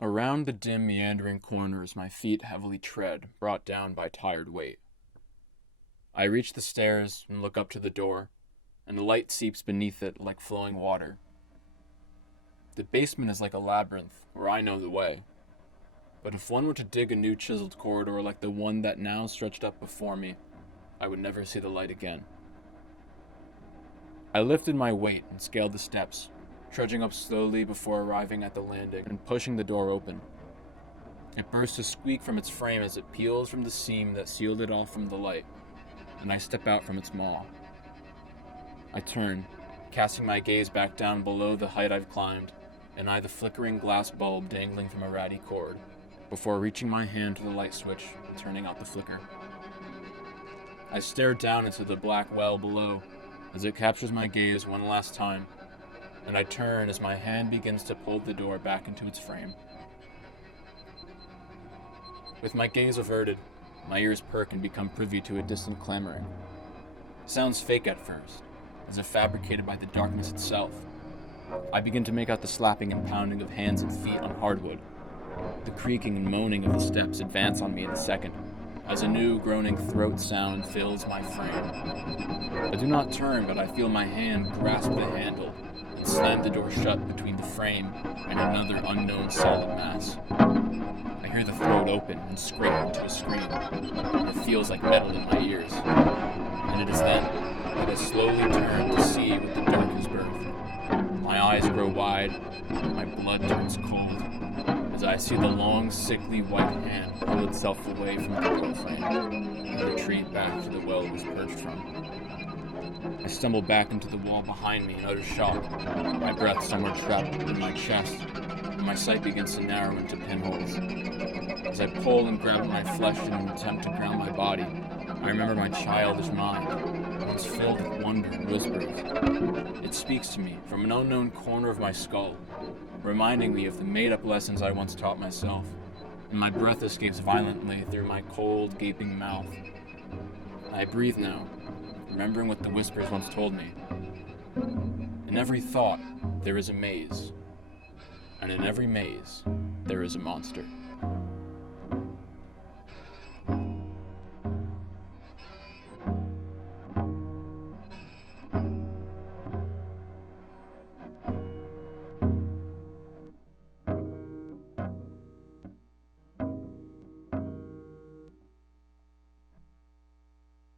Around the dim, meandering corners my feet heavily tread, brought down by tired weight. I reach the stairs and look up to the door, and the light seeps beneath it like flowing water. The basement is like a labyrinth, where I know the way. But if one were to dig a new chiseled corridor like the one that now stretched up before me, I would never see the light again. I lifted my weight and scaled the steps, trudging up slowly before arriving at the landing and pushing the door open. It burst a squeak from its frame as it peels from the seam that sealed it off from the light, and I step out from its maw. I turn, casting my gaze back down below the height I've climbed, and eye the flickering glass bulb dangling from a ratty cord, before reaching my hand to the light switch and turning out the flicker. I stare down into the black well below as it captures my gaze one last time, and I turn as my hand begins to pull the door back into its frame. With my gaze averted, my ears perk and become privy to a distant clamoring. It sounds fake at first, as if fabricated by the darkness itself. I begin to make out the slapping and pounding of hands and feet on hardwood. The creaking and moaning of the steps advance on me in a second, as a new groaning throat sound fills my frame. I do not turn, but I feel my hand grasp the handle and slam the door shut between the frame and another unknown solid mass. I hear the throat open and scrape into a scream, and it feels like metal in my ears. And it is then that I slowly turn to see what the dark has birthed. My eyes grow wide, my blood turns cold, as I see the long, sickly white hand pull itself away from the door frame and retreat back to the well it was perched from. I stumble back into the wall behind me in utter shock, my breath somewhere trapped in my chest, and my sight begins to narrow into pinholes. As I pull and grab at my flesh in an attempt to ground my body, I remember my childish mind, once filled with wonder and whispers. It speaks to me from an unknown corner of my skull, reminding me of the made-up lessons I once taught myself, and my breath escapes violently through my cold, gaping mouth. I breathe now, remembering what the whispers once told me. In every thought, there is a maze, and in every maze, there is a monster.